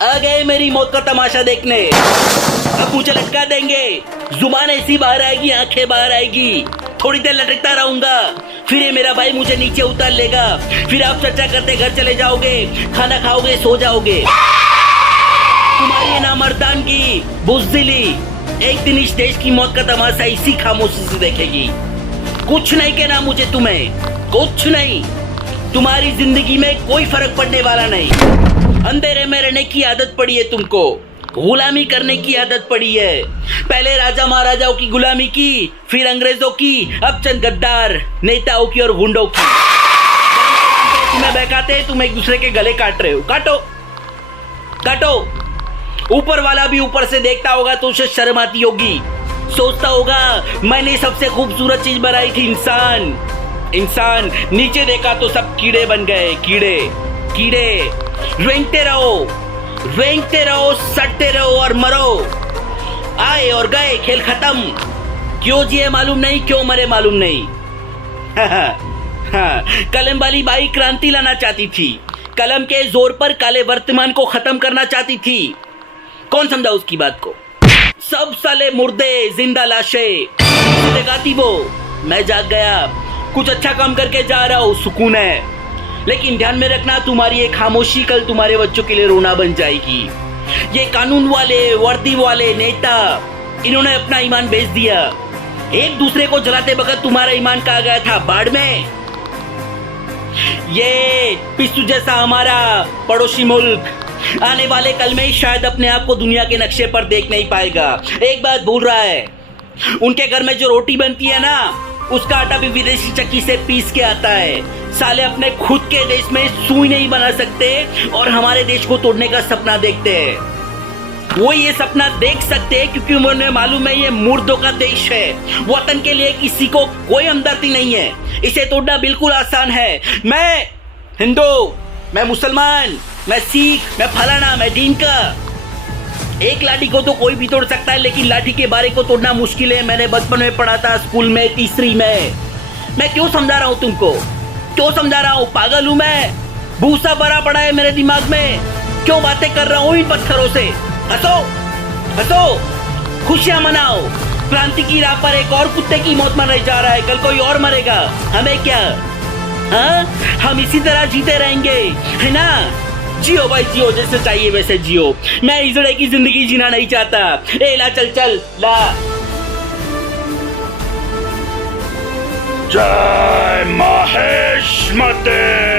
आ गए मेरी मौत का तमाशा देखने। अब मुझे लटका देंगे, जुबान ऐसी बाहर आएगी, आंखें बाहर आएगी, थोड़ी देर लटकता रहूंगा, फिर ये मेरा भाई मुझे नीचे उतार लेगा, फिर आप चर्चा करते घर चले जाओगे, खाना खाओगे, सो जाओगे। तुम्हारी नामर्दानगी, बुज़दिली एक दिन इस देश की मौत का तमाशा इसी खामोशी से देखेगी। कुछ नहीं कहना मुझे तुम्हें, कुछ नहीं। तुम्हारी जिंदगी में कोई फर्क पड़ने वाला नहीं। अंधेरे में रहने की आदत पड़ी है तुमको, गुलामी करने की आदत पड़ी है। पहले राजा महाराजाओं की गुलामी की, फिर अंग्रेजों की, अब चंद गद्दार नेताओं की और गुंडों की। तुम्हें बहकाते, तुम एक दूसरे के गले काट रहे हो। काटो काटो। ऊपर वाला भी ऊपर से देखता होगा तो उसे शर्म आती होगी, सोचता होगा मैंने सबसे खूबसूरत चीज बनाई थी, इंसान। इंसान नीचे देखा तो सब कीड़े बन गए, कीड़े कीड़े। रेंगते रहो, सटते रहो और मरो। आए और गए, खेल खत्म। क्यों जिए मालूम नहीं, क्यों मरे मालूम नहीं। कलम वाली बाई क्रांति लाना चाहती थी, कलम के जोर पर काले वर्तमान को खत्म करना चाहती थी। कौन समझा उसकी बात को? सब साले मुर्दे, जिंदा लाशें लगाती वो। मैं जाग गया, कुछ अच्छा काम करके जा रहा हूँ, सुकून है। लेकिन ध्यान में रखना, तुम्हारी ये खामोशी कल तुम्हारे बच्चों के लिए रोना बन जाएगी। ये कानून वाले, वर्दी वाले नेता, इन्होंने अपना ईमान बेच दिया। एक दूसरे को जलाते वक्त तुम्हारा ईमान कहाँ गया था? बाढ़ में। ये पिस्सू जैसा हमारा पड़ोसी मुल्क आने वाले कल में शायद अपने आप को दुनिया के नक्शे पर देख नहीं पाएगा। एक बात भूल रहा है, उनके घर में जो रोटी बनती है ना, उसका आटा भी विदेशी चक्की से पीस के आता है। साले अपने खुद के देश में सुई नहीं बना सकते और हमारे देश को तोड़ने का सपना देखते हैं। वो ये सपना देख सकते हैं क्योंकि उन्हें मालूम है ये मुर्दों का देश है। वतन के लिए किसी को कोई हमदर्दी नहीं है, इसे तोड़ना बिल्कुल आसान है। मैं हिंदू, मैं मुसलमान, मैं सिख, मैं फलाना, मैं ढींका। एक लाठी को तो कोई भी तोड़ सकता है, लेकिन लाठी के बारे को तोड़ना मुश्किल है। मैंने बचपन में पढ़ा था, स्कूल में, तीसरी में। मैं क्यों समझा रहा हूँ तुमको, क्यों समझा रहा हूँ? पागल हूँ मैं? भूसा भरा पड़ा है मेरे दिमाग में, क्यों बातें कर रहा हूँ इन पत्थरों से? हंसो हंसो, खुशियां मनाओ। क्रांति की राह पर एक और कुत्ते की मौत मरने जा रहा है, कल कोई और मरेगा, हमें क्या? हाँ, हम इसी तरह जीते रहेंगे, है ना? जियो भाई जियो, जैसे चाहिए वैसे जियो। मैं इजड़े की जिंदगी जीना नहीं चाहता। ए ला चल चल ला। जय महेश मते।